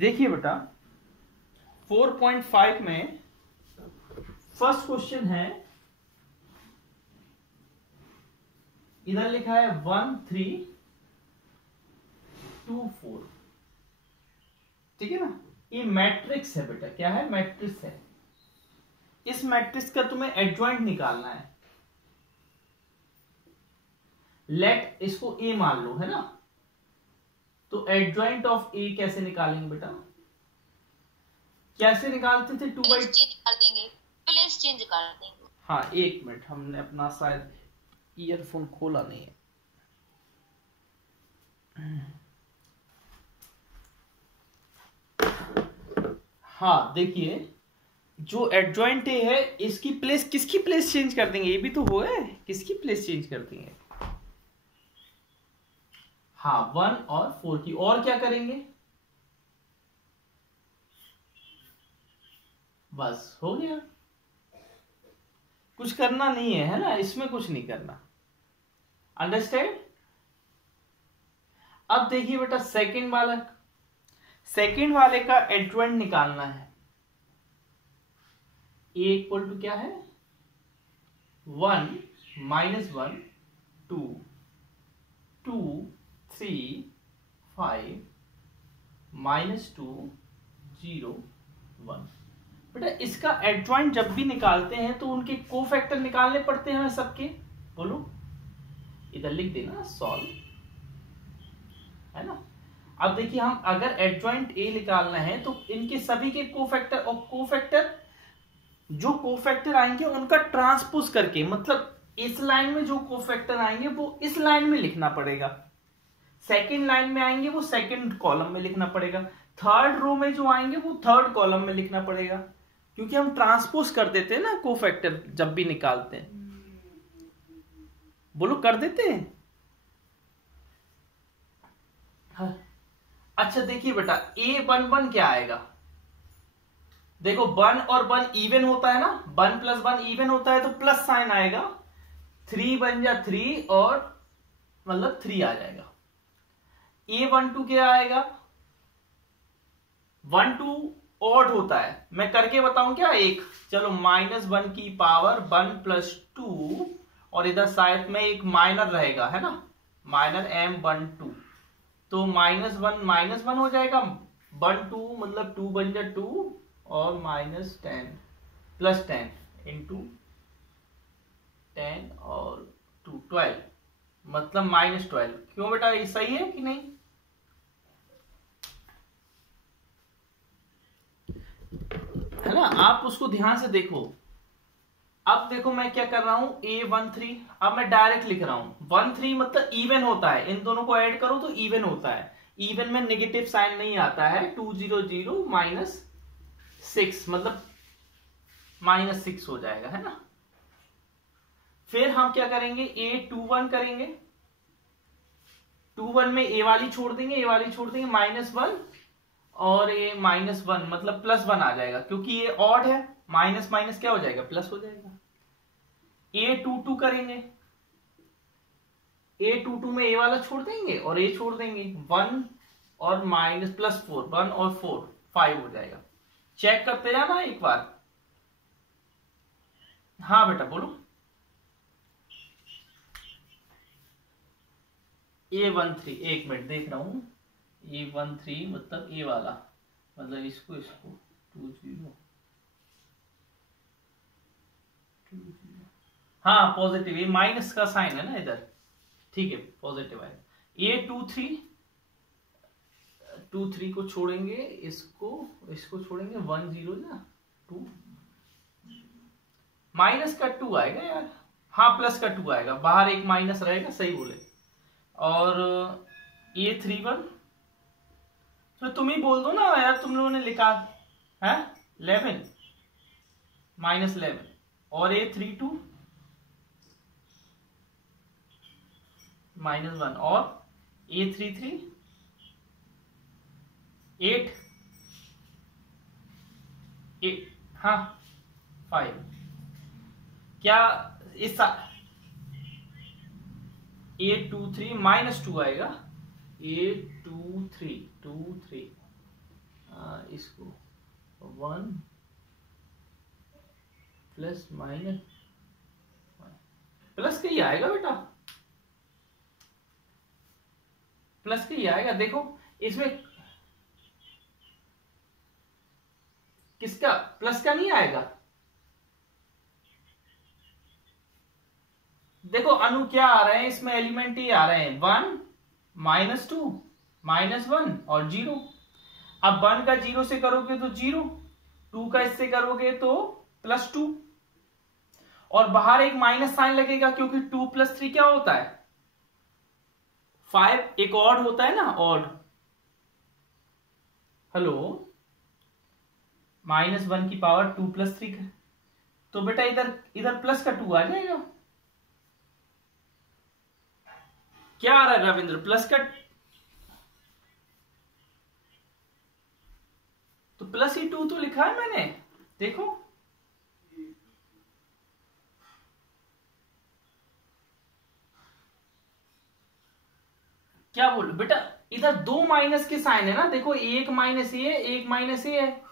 देखिए बेटा 4.5 में फर्स्ट क्वेश्चन है, इधर लिखा है 1 3 2 4, ठीक है ना। ये मैट्रिक्स है बेटा, क्या है? मैट्रिक्स है। इस मैट्रिक्स का तुम्हें एडजॉइंट निकालना है। लेट इसको ए मान लो, है ना। तो एडजॉइंट ऑफ ए कैसे निकालेंगे बेटा? कैसे निकालते थे? 2/2 निकाल देंगे, प्लेस चेंज कर देंगे। हाँ एक मिनट, हमने अपना शायद ईयरफोन खोला नहीं है। हाँ देखिए, जो एडजॉइंट ए है इसकी प्लेस, किसकी प्लेस चेंज कर देंगे? ये भी तो हो है, किसकी प्लेस चेंज कर देंगे? हाँ 1 और 4 की। और क्या करेंगे? बस हो गया, कुछ करना नहीं है, है ना। इसमें कुछ नहीं करना, अंडरस्टैंड। अब देखिए बेटा सेकंड वाले का एडजॉइंट निकालना है। ए इक्वल टू क्या है? 1 -1 2 2 3 5 -2 0 1। बेटा इसका एडजॉइंट जब भी निकालते हैं तो उनके कोफैक्टर निकालने पड़ते हैं हमें सबके। बोलो, इधर लिख देना सॉल्व, है ना। अब देखिए हम अगर एडजॉइंट ए निकालना है तो इनके सभी के कोफैक्टर, और कोफैक्टर जो कोफैक्टर आएंगे उनका ट्रांसपोज करके, मतलब इस लाइन में जो कोफैक्टर आएंगे वो इस लाइन में लिखना पड़ेगा, सेकंड लाइन में आएंगे वो सेकंड कॉलम में लिखना पड़ेगा, थर्ड रो में जो आएंगे वो थर्ड कॉलम में लिखना पड़ेगा, क्योंकि हम ट्रांसपोज कर देते हैं ना कोफैक्टर जब भी निकालते हैं। बोलो, कर देते हैं। हाँ। अच्छा देखिए बेटा A11 क्या आएगा? देखो 1 और 1 इवन होता है ना, 1 + 1 इवन होता है तो प्लस साइन आएगा, 3 बन जा 3 और मतलब 3 आ जाएगा। A12 क्या आएगा? 1 2 ऑड होता है, मैं करके बताऊं क्या? एक चलो -1 की पावर 1 + 2 और इधर साइड में एक माइनर रहेगा, है ना, माइनर M12, तो -1 हो जाएगा, 1 2 मतलब 2 बन जा 2 और -10 + 10 × 10 और 2 12 मतलब -12। क्यों बेटा, ये सही है कि नहीं? है ना, आप उसको ध्यान से देखो। अब देखो मैं क्या कर रहा हूं, A13, अब मैं डायरेक्ट लिख रहा हूं 1 3 मतलब इवन होता है, इन दोनों को ऐड करो तो इवन होता है, इवन में नेगेटिव साइन नहीं आता है। 2 0 0 -6 मतलब -6 हो जाएगा, है ना। फिर हम क्या करेंगे, A21 करेंगे, 21 में ए वाली छोड़ देंगे, -1 और ये -1 मतलब +1 आ जाएगा, क्योंकि ये ऑड है, माइनस माइनस क्या हो जाएगा, प्लस हो जाएगा। A22 करेंगे, A22 में ए वाला छोड़ देंगे और ए छोड़ देंगे, 1 और -+4 1 और 4 5 हो जाएगा। चेक करते जाना एक बार। हाँ बेटा बोलो। A13 एक मिनट देख रहा हूं, A13 मतलब ए वाला, मतलब इसको 2 0 हाँ पॉजिटिव, ये माइनस का साइन है ना इधर, ठीक है पॉजिटिव है। A23 को छोड़ेंगे, इसको छोड़ेंगे, 1 0 ना 2 माइनस का 2 आएगा यार, हाँ प्लस का 2 आएगा, बाहर एक माइनस रहेगा, सही बोले। और A31 तो तुम ही बोल दो ना यार, तुम लोगों ने लिखा है 11 -11 और A32 -1 और A33 8 हाँ 5। क्या इस A23 -2 आएगा, A23 2 3 इसको 1 प्लस माइनस, प्लस का ही आएगा बेटा, प्लस का ही आएगा। देखो इसमें किसका प्लस का नहीं आएगा। देखो अनु क्या आ रहे हैं इसमें, एलिमेंट ही आ रहे हैं 1 -2 -1 और 0। अब 1 का 0 से करोगे तो 0, 2 का इससे करोगे तो +2, और बाहर एक माइनस साइन लगेगा क्योंकि 2 + 3 क्या होता है 5, एक ऑड होता है ना, ऑड। हेलो, -1 की पावर 2 + 3 तो बेटा इधर इधर प्लस का 2 आ जाएगा। क्या आ रहा है रविंद्र, प्लस का, तो +2 तो लिखा है मैंने, देखो क्या बोल बेटा, इधर 2 माइनस के साइन है ना, देखो एक माइनस ये, एक माइनस ये है।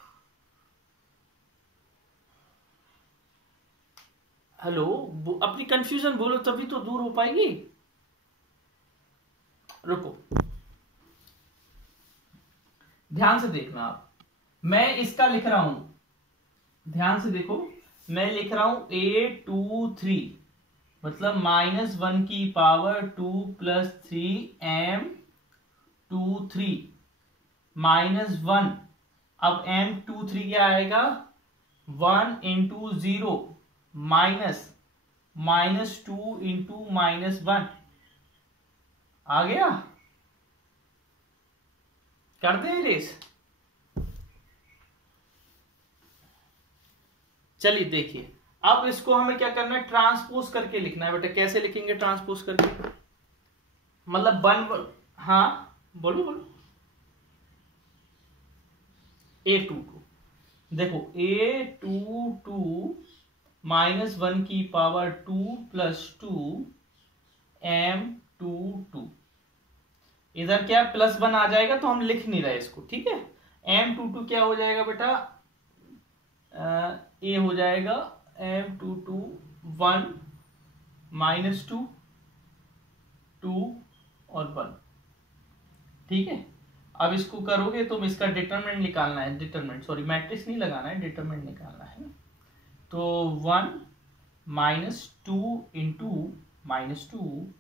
हेलो, अपनी कंफ्यूजन बोलो तभी तो दूर हो पाएगी। रुको, ध्यान से देखना आप, मैं इसका लिख रहा हूं, ध्यान से देखो, मैं लिख रहा हूं A23 मतलब -1 की पावर 2 + 3m23 -1। अब m23 क्या आएगा 1 × 0 -2 × -1 आ गया। करते हैं रेस, चलिए देखिए अब इसको हमें क्या करना है, ट्रांसपोज करके लिखना है बेटा। कैसे लिखेंगे ट्रांसपोज करके, मतलब हाँ बोलो बोलो, A22 देखो A22 -1 की पावर 2 + 2 m22, इधर क्या +1 आ जाएगा तो हम लिख नहीं रहे इसको, ठीक है। m22 क्या हो जाएगा बेटा, ए हो जाएगा m22 1 -2 2 और 1, ठीक है। अब इसको करोगे तुम, इसका डिटरमिनेंट निकालना है, डिटरमिनेंट सॉरी मैट्रिक्स नहीं लगाना है, डिटरमिनेंट निकालना है ना। तो 1 -2 × -2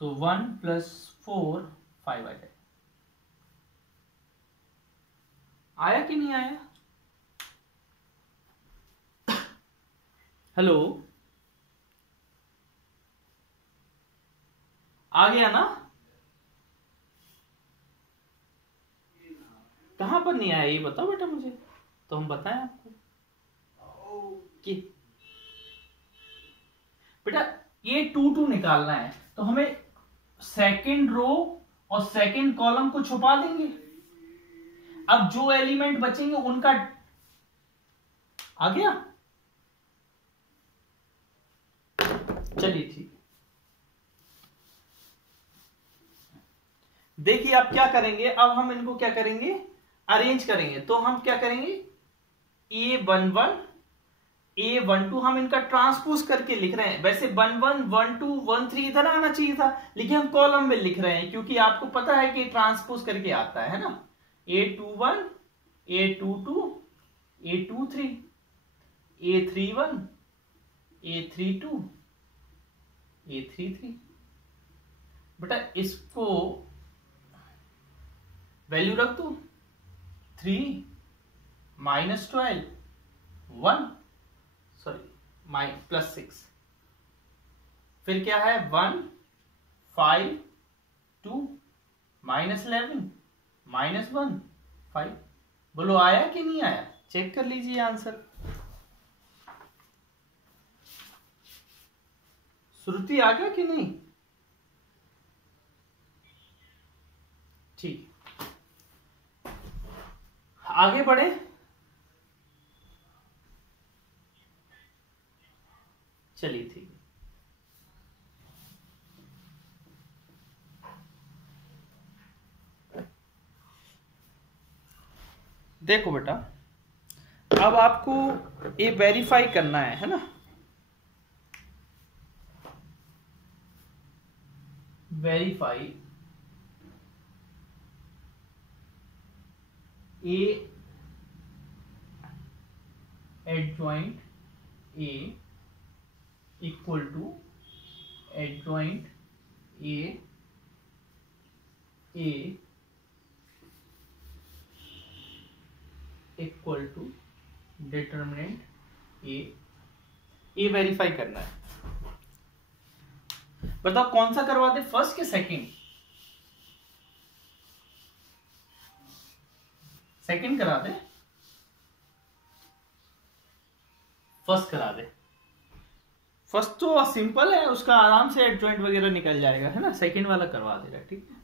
तो 1 + 4 5 आ जाए। आया कि नहीं आया, हेलो आ गया ना, कहां पर नहीं आया ये बताओ बेटा मुझे, तो हम बताएं आपको कि बेटा ये 2 निकालना है तो हमें सेकंड रो और सेकंड कॉलम को छुपा देंगे। अब जो एलिमेंट बचेंगे उनका आ गया, चलिए ठीक। देखिए अब क्या करेंगे, अब हम इनको क्या करेंगे अरेंज करेंगे। तो हम क्या करेंगे A11 A12 हम इनका ट्रांसपोज करके लिख रहे हैं। वैसे 11 12 13 इधर आना चाहिए था, लेकिन हम कॉलम में लिख रहे हैं क्योंकि आपको पता है कि ट्रांसपोज करके आता है ना। A21 A22 A23 A31 A32 A33। बेटा इसको वैल्यू रख दो 3 -12 1 सॉरी +6, फिर क्या है 1 5 2 -11 -1 5। बोलो आया कि नहीं आया, चेक कर लीजिए आंसर। श्रुति आ गया कि नहीं, ठीक आगे बढ़े। चलिए ठीक है, देखो बेटा, अब आपको ये वेरीफाई करना है ना, verify A adjoint A equal to adjoint A equal to determinant A verify करना है। बताओ कौन सा करवा दे, फर्स्ट के सेकंड? सेकंड करा दे, फर्स्ट करा दे। फर्स्ट तो सिंपल है, उसका आराम से एडजॉइंट वगैरह निकल जाएगा, है ना। सेकंड वाला करवा देगा, ठीक है,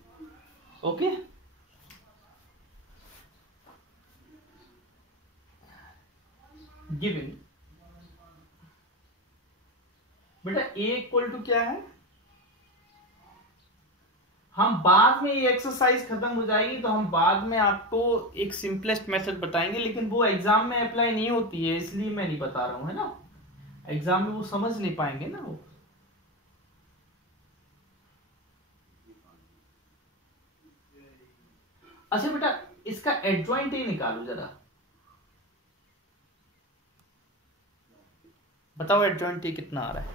ओके। गिवन बेटा ए इक्वल टू क्या है, हम बाद में ये एक्सरसाइज खत्म हो जाएगी तो हम बाद में आपको एक सिंपलेस्ट मेथड बताएंगे, लेकिन वो एग्जाम में अप्लाई नहीं होती है, इसलिए मैं नहीं बता रहा हूं, है ना। एग्जाम में वो समझ नहीं पाएंगे ना वो। अच्छा बेटा, इसका एडजॉइंट ए निकालो जरा, बताओ एडजॉइंट ए कितना आ रहा है।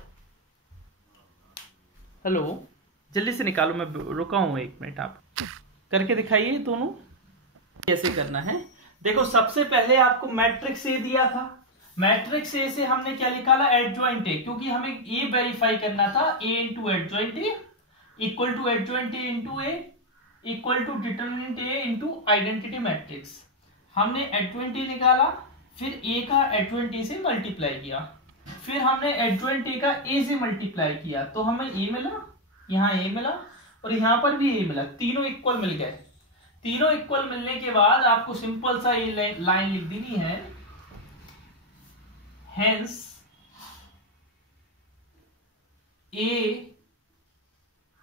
हेलो, जल्दी से निकालो, मैं रुका हूं 1 मिनट, आप करके दिखाइए दोनों कैसे करना है। देखो सबसे पहले आपको मैट्रिक्स ए दिया था, मैट्रिक्स ए से हमने क्या निकाला, एडजॉइंट ए, क्योंकि हमें ए वेरीफाई करना था। A into adjoint A equal to adjoint A into A equal to determinant A into identity matrix. हमने एडजॉइंट ए निकाला, फिर ए का एडजॉइंट ए से मल्टीप्लाई किया, फिर हमने एडजॉइंट ए का ए से मल्टीप्लाई किया, तो हमें ए मिला, यहाँ ए मिला और यहां पर भी ए मिला, तीनों इक्वल मिल गए। तीनों इक्वल मिलने के बाद आपको सिंपल सा ये लाइन लिख देनी है, hence A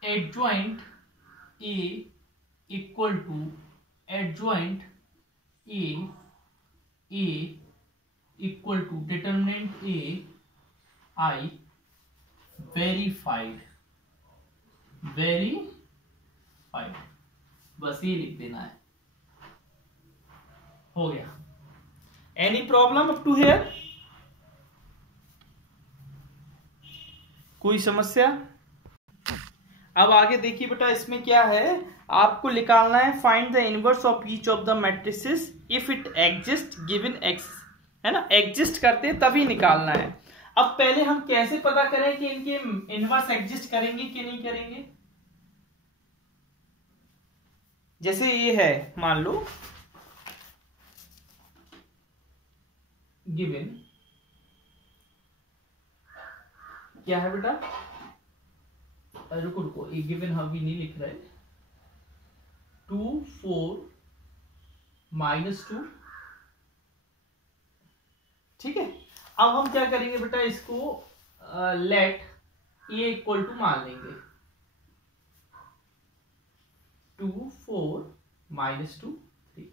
adjoint A equal to adjoint A equal to determinant A I verified, बस ये लिख देना है, हो गया। Any problem up to here, कोई समस्या? अब आगे देखिए बेटा, इसमें क्या है, आपको निकालना है find the inverse of each of the matrices if it exist given x, है ना, एग्जिस्ट करते तभी निकालना है। अब पहले हम कैसे पता करें कि इनके इनवर्स एग्जिस्ट करेंगे कि नहीं करेंगे। जैसे ये है, मान लो गिवन क्या है बेटा, रुको ये गिवन हम भी नहीं लिख रहे, 2 4 -2, ठीक है। अब हम क्या करेंगे बेटा, इसको लेट ए इक्वल टू मान लेंगे, 2 4 -2 3।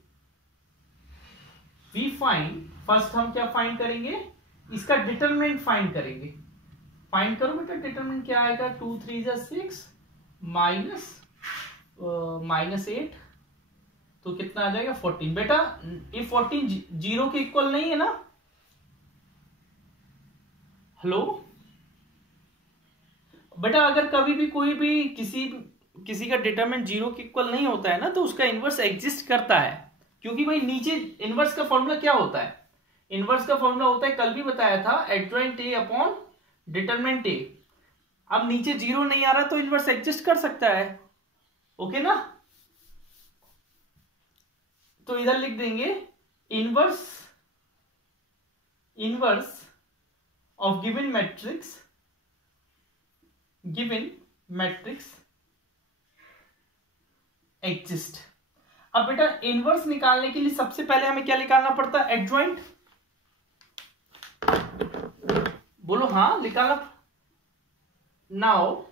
वी फाइंड, फर्स्ट हम क्या फाइंड करेंगे, इसका डिटरमिनेंट फाइंड करेंगे। फाइंड करो बेटा, डिटरमिनेंट क्या आएगा, 2 3 6 -8, तो कितना आ जाएगा 14। बेटा ये 14 जीरो के इक्वल नहीं है ना, हेलो बेटा, अगर कभी भी कोई भी किसी का डिटरमिनेंट जीरो के इक्वल नहीं होता है ना, तो उसका इनवर्स एग्जिस्ट करता है, क्योंकि भाई नीचे इनवर्स का फॉर्मूला क्या होता है, इनवर्स का फॉर्मूला होता है, कल भी बताया था, एडजॉइंट ए अपॉन डिटरमिनेंट ए। अब नीचे जीरो नहीं आ रहा तो इनवर्स एग्जिस्ट कर सकता है, ओके ना। तो इधर लिख देंगे inverse of given matrix exist. अब बेटा इनवर्स निकालने के लिए सबसे पहले हमें क्या निकालना पड़ता है, एडजॉइंट। बोलो हाँ, निकालना नाउ।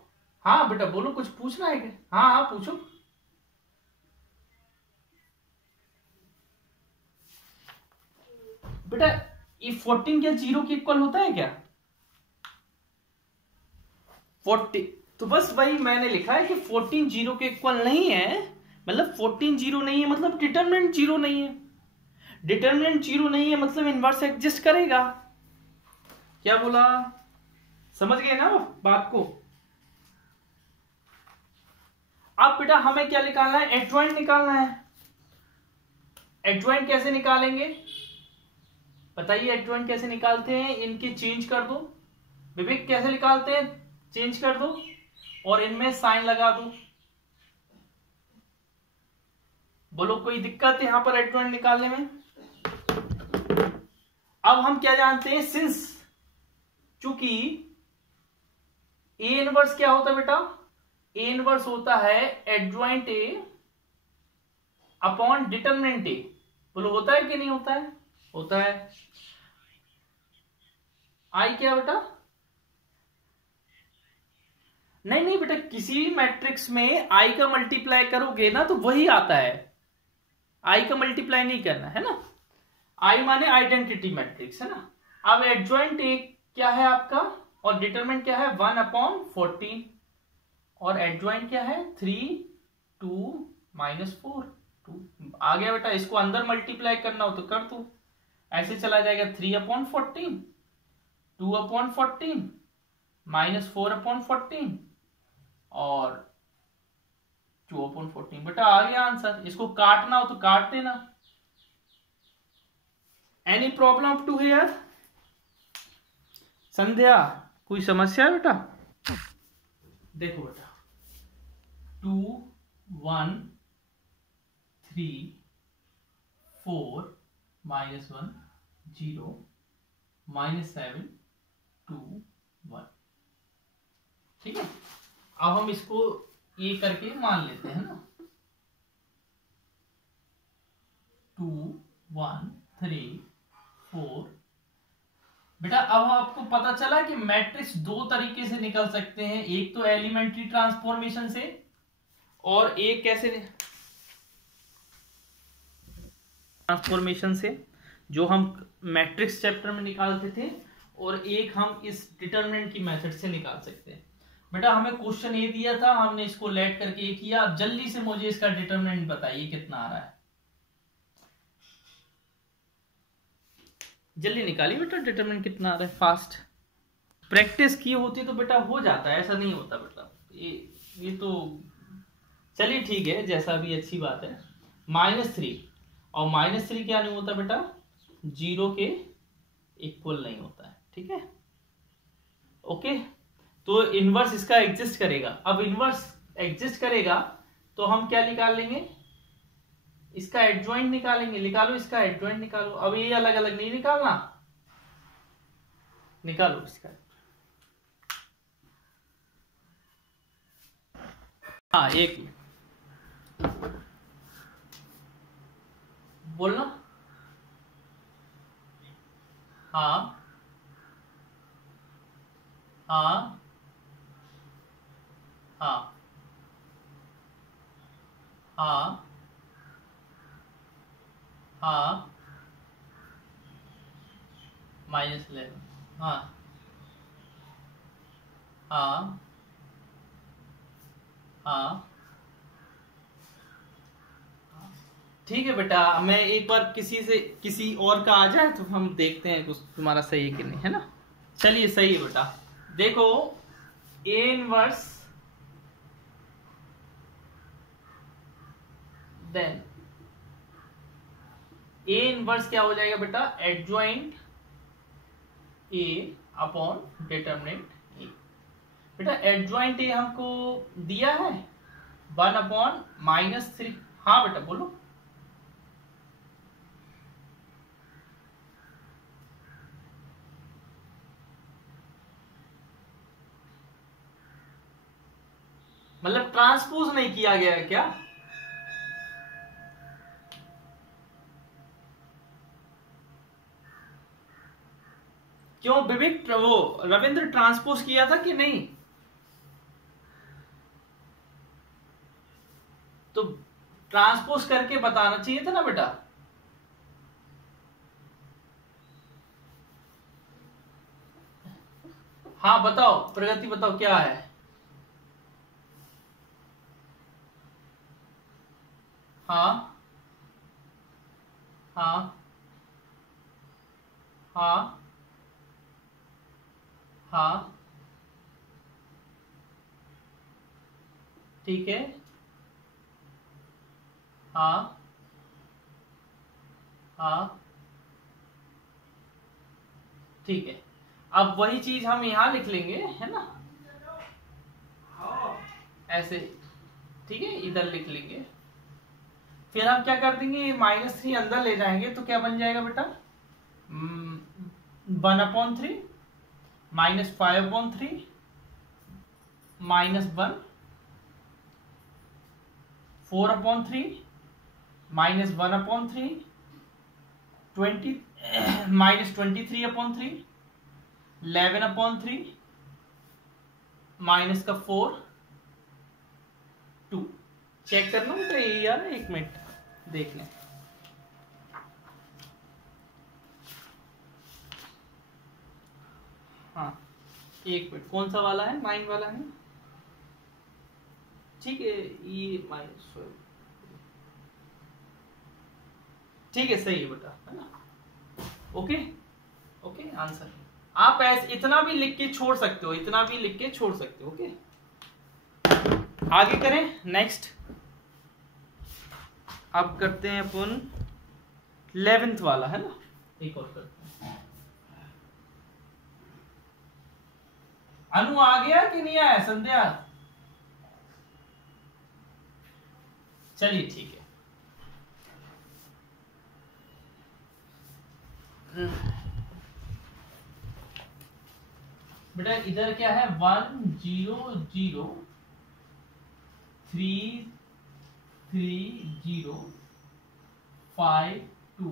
हाँ बेटा बोलो, कुछ पूछना है क्या? हाँ पूछो। बेटा ये 14 क्या 0 के इक्वल होता है क्या? 40, तो बस वही मैंने लिखा है कि 14 0 के इक्वल नहीं है, मतलब 14 0 नहीं है मतलब डिटरमिनेंट 0 नहीं है, डिटरमिनेंट 0 नहीं है मतलब इनवर्स एग्जिस्ट करेगा। क्या बोला, समझ गए ना बात को? अब बेटा हमें क्या निकालना है, एडजॉइंट निकालना है। एडजॉइंट कैसे निकालेंगे बताइए, एडजॉइंट कैसे निकालते हैं? इनके चेंज कर दो। विवेक कैसे निकालते हैं? चेंज कर दो और इनमें साइन लगा दो। बोलो कोई दिक्कत है यहां पर एडजॉइंट निकालने में? अब हम क्या जानते हैं, सिंस चूंकि ए इनवर्स क्या होता है बेटा, ए इनवर्स होता है एडजॉइंट ए अपॉन डिटरमिनेंट ए। बोलो होता है कि नहीं होता है? होता है। आई क्या बेटा? नहीं नहीं बेटा, किसी भी मैट्रिक्स में आई का मल्टीप्लाई करोगे ना तो वही आता है, आई का मल्टीप्लाई नहीं करना है ना। आई माने आइडेंटिटी मैट्रिक्स है ना। अब एडजॉइंट ए क्या है आपका और डिटरमिनेंट क्या है 1/14 और एडजॉइंट क्या है 3 2 -4 2 आ गया बेटा। इसको अंदर मल्टीप्लाई करना हो तो कर दो, ऐसे चला जाएगा 3/14 2/14 -4/14 और 2/14 बेटा आ गया आंसर। इसको काटना हो तो काट देना। Any problem up to here? Sandhya कोई समस्या है बेटा? देखो बेटा 2 1 3 4 -1 0 -7 2 1, ठीक है। अब हम इसको ये करके मान लेते हैं ना, 2 1 3 4। बेटा अब आपको पता चला कि मैट्रिक्स दो तरीके से निकल सकते हैं, एक तो एलिमेंट्री ट्रांसफॉर्मेशन से और एक कैसे ट्रांसफॉर्मेशन से जो हम मैट्रिक्स चैप्टर में निकालते थे, और एक हम इस डिटरमिनेंट की मेथड से निकाल सकते हैं। बेटा हमें क्वेश्चन ये दिया था, हमने इसको लेट करके ये किया। अब जल्दी से मुझे इसका डिटरमिनेंट बताइए कितना आ रहा है, जल्दी निकालिए बेटा डिटरमिनेंट कितना आ रहा है, फास्ट। प्रैक्टिस की होती तो बेटा हो जाता है, ऐसा नहीं होता बेटा। ये तो चलिए ठीक है, जैसा भी अच्छी बात है। -3 और -3 क्या नहीं होता बेटा, 0 के इक्वल नहीं होता है, ठीक है ओके। तो इनवर्स इसका एग्जिस्ट करेगा। अब इनवर्स एग्जिस्ट करेगा तो हम क्या निकाल लेंगे, इसका एडजॉइंट निकालेंगे। निकालो इसका एडजॉइंट निकालो। अब ये अलग अलग नहीं निकालना, निकालो इसका। हाँ एक बोलना। हाँ हाँ हाँ हाँ हाँ -11 हाँ हाँ हाँ ठीक है बेटा। मैं एक बार किसी से किसी और का आ जाए तो हम देखते हैं कुछ तुम्हारा सही है कि नहीं, है ना। चलिए सही है बेटा। देखो A inverse then A inverse क्या हो जाएगा बेटा, adjoint A upon determinant A. बेटा एडजॉइंट ए हमको दिया है 1/-3। हाँ बेटा बोलो। मतलब ट्रांसपोज नहीं किया गया है क्या? क्यों विवेक, वो रविंद्र ट्रांसपोज किया था कि नहीं? तो ट्रांसपोज करके बताना चाहिए था ना बेटा। हाँ बताओ प्रगति, बताओ क्या है। हाँ हाँ हाँ हाँ ठीक है। हाँ हाँ ठीक है। अब वही चीज हम यहाँ लिख लेंगे, है ना, ऐसे, ठीक है, इधर लिख लेंगे। फिर हम क्या कर देंगे, -3 अंदर ले जाएंगे तो क्या बन जाएगा बेटा, 1/3 -5/3 -1 4/3 -1/3 20 -23/3 11/3 -4 2। चेक करना बेटा ये यार, एक मिनट देख लें। हाँ एक मिनट, कौन सा वाला है, 9 वाला है, ठीक है, ये -5, ठीक है, सही है बेटा, है ना। ओके ओके, आंसर आप ऐसे इतना भी लिख के छोड़ सकते हो, इतना भी लिख के छोड़ सकते हो। ओके आगे करें, नेक्स्ट अब करते हैं अपन 11th वाला, है ना, एक और करते हैं। अनु आ गया कि नहीं आया, संध्या, चलिए ठीक है। बेटा इधर क्या है, 1 0 0 3 3 0 5 2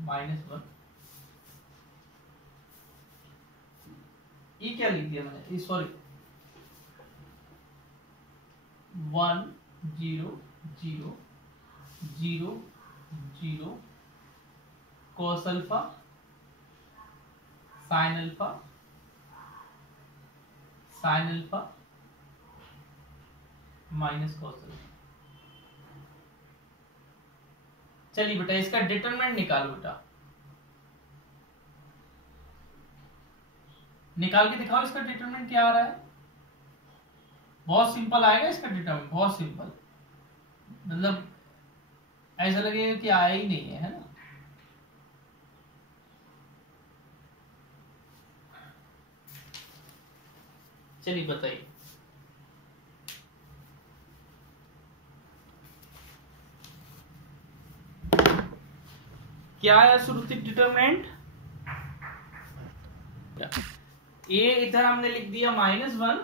-1। ये क्या लिख दिया मैंने, sorry, 1 0 0 0 0 cos alpha sin alpha sin alpha -cos alpha. चलिए बेटा इसका डिटरमिनेंट निकालो बेटा, निकाल के दिखाओ इसका डिटरमिनेंट क्या आ रहा है। बहुत सिंपल आएगा इसका डिटरमिनेंट, बहुत सिंपल, मतलब ऐसा लगेगा कि आया ही नहीं है ना। चलिए बताइए, क्या है श्रुति डिटरमिनेंट। ये इधर हमने लिख दिया -1,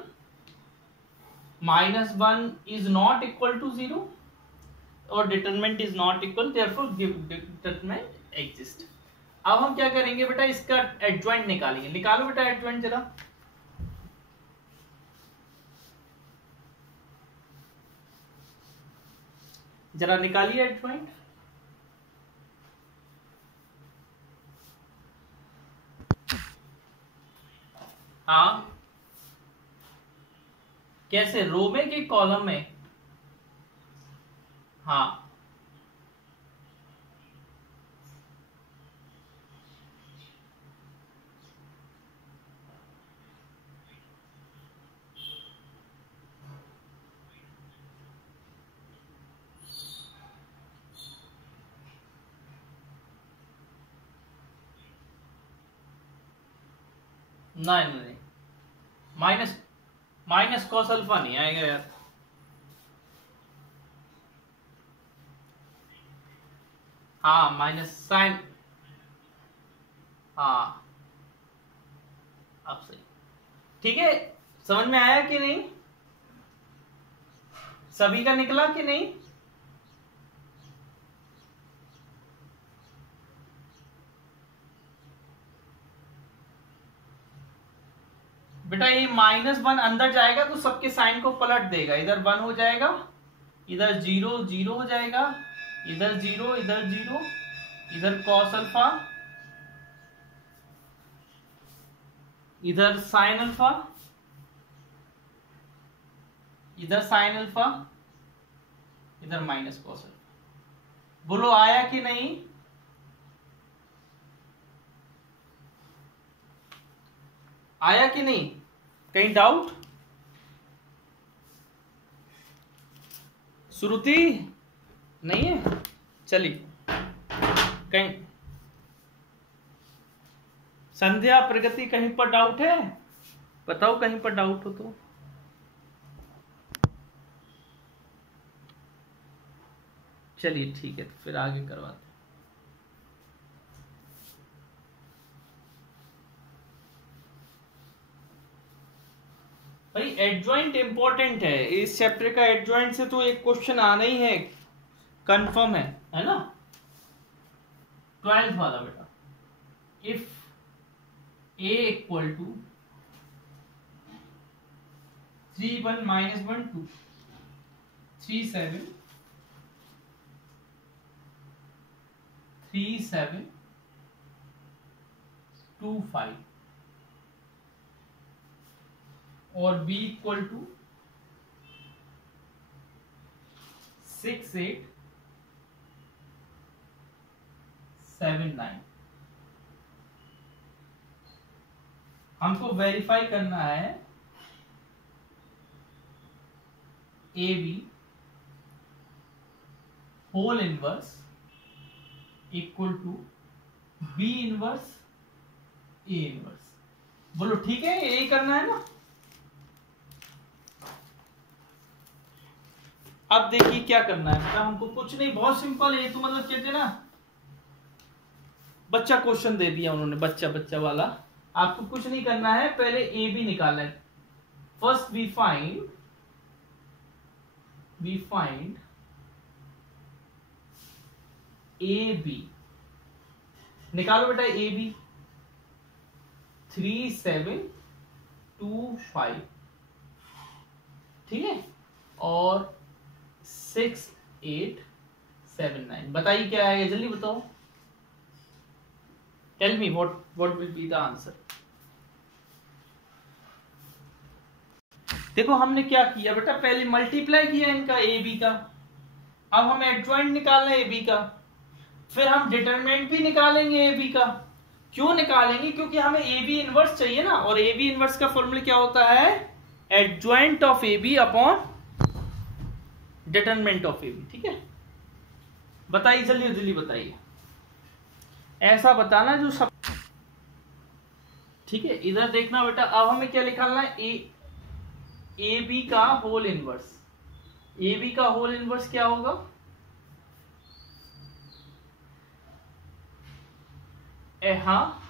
-1 इज नॉट इक्वल टू 0 और determinant is not equal, therefore determinant exist. अब हम क्या करेंगे बेटा, इसका एडजॉइंट निकालेंगे। निकालो बेटा एडजॉइंट जरा, जरा निकालिए एडजॉइंट। हाँ कैसे, रो में कि कॉलम में। हाँ नहीं नहीं, माइनस कॉस अल्फा नहीं आएगा यार। हाँ माइनस साइन, हाँ अब सही, ठीक है। समझ में आया कि नहीं, सभी का निकला कि नहीं। बेटा ये -1 अंदर जाएगा तो सबके साइन को पलट देगा, इधर 1 हो जाएगा, इधर 0 0 हो जाएगा, इधर 0 इधर 0, इधर कॉस अल्फा इधर साइन अल्फा, इधर साइन अल्फा, इधर माइनस कॉस अल्फा। बोलो आया कि नहीं? आया कि नहीं? कहीं डाउट? श्रुति नहीं है? चलिए, कहीं संध्या, प्रगति, कहीं पर डाउट है? बताओ कहीं पर डाउट हो तो। चलिए ठीक है, तो फिर आगे करवाते हैं। भाई एडजॉइंट इंपॉर्टेंट है, इस चैप्टर का एडजॉइंट से तो एक क्वेश्चन आना ही है, कंफर्म है ना? 12th वाला बेटा, इफ a इक्वल टू 3 1 -1 2 3 7 3 7 2 5 और b इक्वल टू 6 8 7 9। हमको वेरीफाई करना है A B whole inverse equal to B inverse A inverse. बोलो ठीक है, यही करना है ना? अब देखिए क्या करना है बेटा, हमको कुछ नहीं, बहुत सिंपल है ये तो, मतलब कहते ना बच्चा क्वेश्चन दे दिया उन्होंने, बच्चा वाला। आपको कुछ नहीं करना है, पहले ए बी निकालना है। First we find A B. निकालो बेटा ए बी। 3 7 2 5, ठीक है, और 6 8 7 9। बताइए क्या आएगा, जल्दी बताओ। Tell me what will be the answer. देखो हमने क्या किया बेटा, पहले मल्टीप्लाई किया इनका ए बी का, अब हम एडजॉइंट निकालना है ए बी का, फिर हम डिटरमिनेंट भी निकालेंगे ए बी का। क्यों निकालेंगे? क्योंकि हमें ए बी इनवर्स चाहिए ना, और ए बी इनवर्स का फॉर्मूला क्या होता है? Adjoint of A B upon determinant of A B. ठीक है, बताइए जल्दी बताइए, ऐसा बताना जो सब ठीक है। इधर देखना बेटा, अब हमें क्या निकालना है? ए बी का होल इनवर्स। ए बी का होल इनवर्स क्या होगा? हाँ,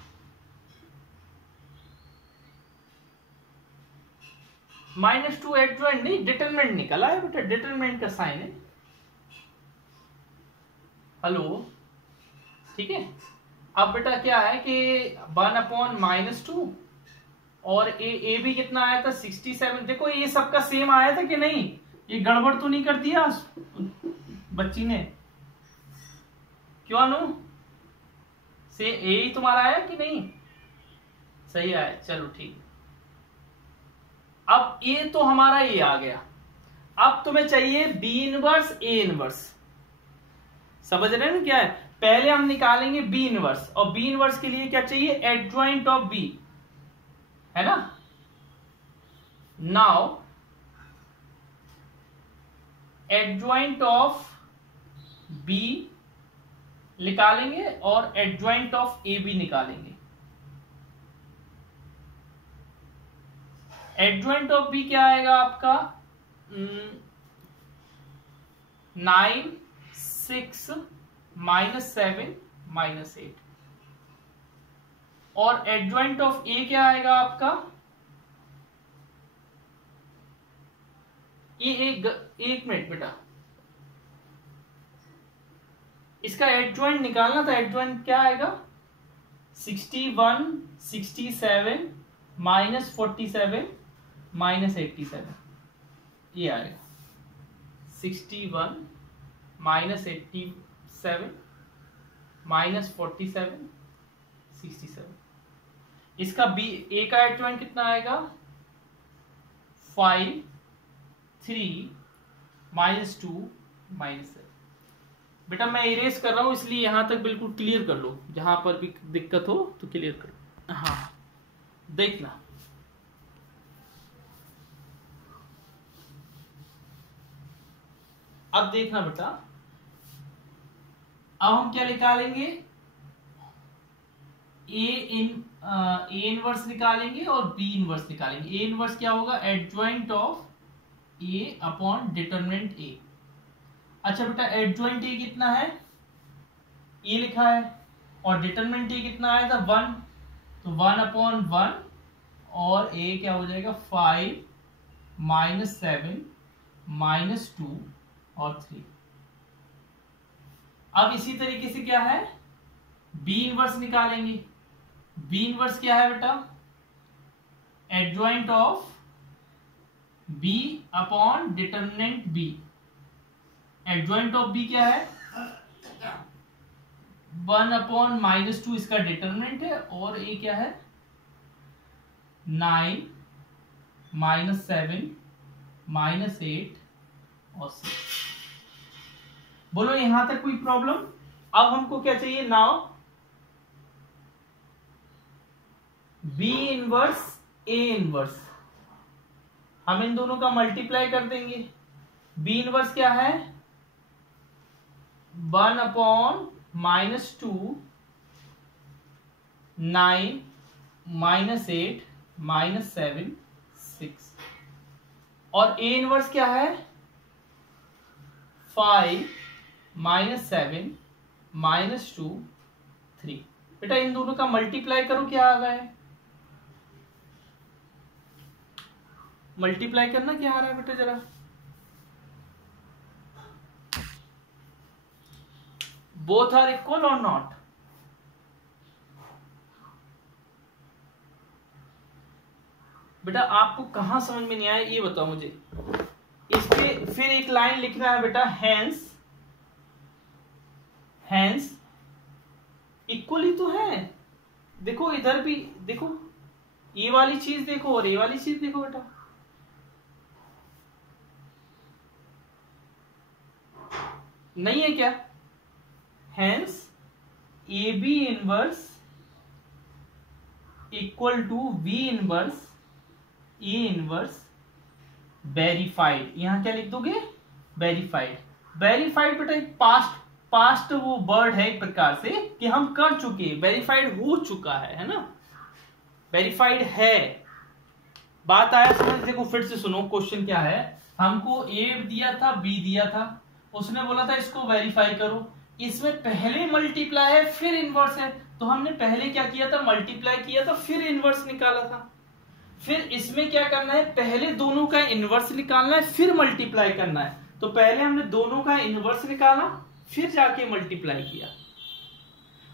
-2 एडजॉइंट नहीं, डिटरमिनेंट निकला है बेटा, डिटरमिनेंट का साइन है। हेलो, ठीक है। अब बेटा क्या है कि 1/-2 और ए बी कितना आया था? 67। देखो ये सबका सेम आया था कि नहीं? ये गड़बड़ तो नहीं कर दिया बच्ची ने? क्यों अनु, से ए ही तुम्हारा आया कि नहीं? सही आया, चलो ठीक। अब ए तो हमारा ये आ गया, अब तुम्हें चाहिए बी इनवर्स ए इनवर्स। समझ रहे हैं ना क्या है? पहले हम निकालेंगे बी इनवर्स, और बी इनवर्स के लिए क्या चाहिए? एडजॉइंट ऑफ बी, है ना? नाउ एडजॉइंट ऑफ बी निकालेंगे और एडजॉइंट ऑफ ए बी निकालेंगे। एडजॉइंट ऑफ बी क्या आएगा आपका? 9 6 -7 -8। और एडजॉइंट ऑफ ए क्या आएगा आपका? ये एक मिनट बेटा, इसका एडजॉइंट निकालना था। एडजॉइंट क्या आएगा? 61 67 -47 -87, ये आएगा। 61 -87 -47 67। इसका बी ए का एडजॉइंट कितना आएगा 5 3 -2 -7। बेटा मैं इरेज कर रहा हूं इसलिए यहां तक बिल्कुल क्लियर कर लो, जहां पर भी दिक्कत हो तो क्लियर कर लो। हाँ देखना, अब देखना बेटा, अब हम क्या निकालेंगे, ए इनवर्स निकालेंगे और बी इनवर्स निकालेंगे। ए इनवर्स क्या होगा, adjoint of A upon determinant ए। अच्छा बेटा एडजॉइंट ए कितना है, ए लिखा है, और डिटरमिनेंट ए कितना आया था 1, तो 1/1 और ए क्या हो जाएगा 5 -7 -2 और 3। अब इसी तरीके से क्या है, बी इनवर्स निकालेंगे। बी इनवर्स क्या है बेटा, adjoint of B upon determinant B. Adjoint of B क्या है 1/-2 इसका डिटरमिनेंट है, और ए क्या है 9 -7 -8 और 6। बोलो यहां तक कोई प्रॉब्लम। अब हमको क्या चाहिए now, B inverse A inverse. हम इन दोनों का मल्टीप्लाई कर देंगे। बी इनवर्स क्या है 1/-2 9 -8 -7 6, और ए इनवर्स क्या है 5 -7 -2 3। बेटा इन दोनों का मल्टीप्लाई करो, क्या आ रहा है, मल्टीप्लाई करना क्या आ रहा है बेटा जरा, बोथ आर इक्वल और नॉट। बेटा आपको कहां समझ में नहीं आया ये बताओ मुझे। इस पे फिर एक लाइन लिखना है बेटा, हैंस इक्वल ही तो है। देखो इधर भी देखो, ये वाली चीज देखो और ये वाली चीज देखो बेटा, नहीं है क्या, hence A B inverse equal to B inverse A inverse verified. यहां क्या लिख दोगे वेरीफाइड। वेरीफाइड बेटा एक पास्ट वो वर्ड है एक प्रकार से कि हम कर चुके, वेरीफाइड हो चुका है ना, वेरीफाइड है। बात आया समझ। देखो फिर से सुनो, क्वेश्चन क्या है, हमको ए दिया था बी दिया था, उसने बोला था इसको वेरीफाई करो। इसमें पहले मल्टीप्लाई है फिर इनवर्स है, तो हमने पहले क्या किया था मल्टीप्लाई किया था फिर इनवर्स निकाला था। फिर इसमें क्या करना है, पहले दोनों का इनवर्स निकालना है फिर मल्टीप्लाई करना है। तो पहले हमने दोनों का इनवर्स निकाला फिर जाके मल्टीप्लाई किया,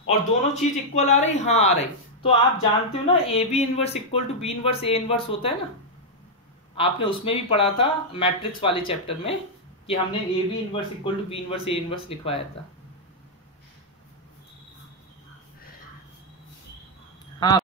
और दोनों चीज इक्वल आ रही, हाँ आ रही। तो आप जानते हो ना A B inverse equal to B inverse A inverse होता है ना, आपने उसमें भी पढ़ा था मैट्रिक्स वाले चैप्टर में कि हमने A B inverse equal to B inverse A inverse लिखवाया था। हाँ